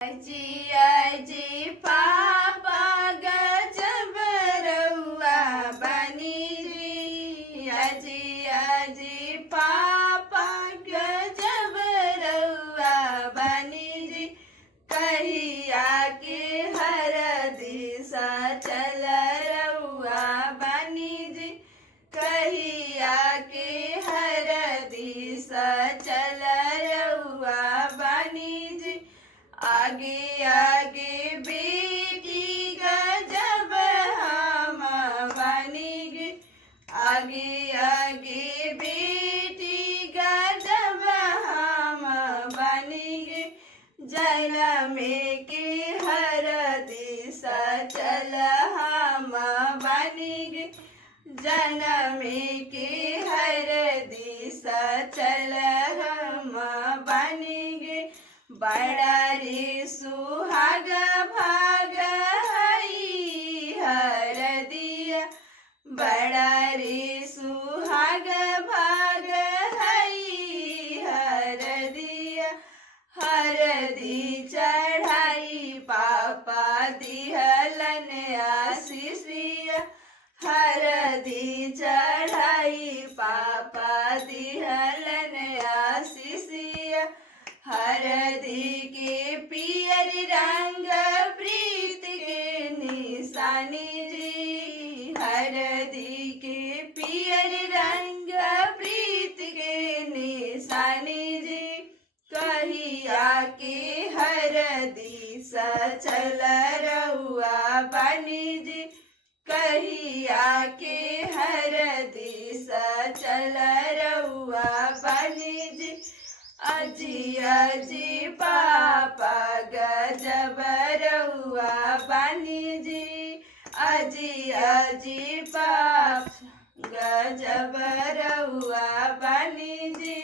अजी अजी पापा गजब रउआ बनी जी। अजी अजी पापा गजब रउआ बनी जी। कहिया के हर दिशा चल रउआ बनी जी। कहिया के हर दिशा चल रउआ बनी जी। आगे आगे बेटी गजब हम बनी गे। आगे आगे बेटी गजब हम बनी गे। जनम के हर दिशा चल हम बनी गे। जनम के हर दिशा चल हम बनी गे। बड़ा रे सुहाग भाग हई हर दिया। बड़ा रे सुहाग भाग हई हर दिया। हरदी चढ़ाई पापा दिहलन आशीषिया। हरदी चढ़ाई पापा दिहलन आशीषिया। हरदी के पियर रंग प्रीत के निशानी जी। हरदी के पियर रंग प्रीत के निशानी जी। कहिया के हरदी चल रउआ बनी जी। कहिया के हरदी चल रउआ बनी जी। अजी अजी पापा गजब रउआ बनी जी। अजी अजी पापा गजब रउआ बनी जी।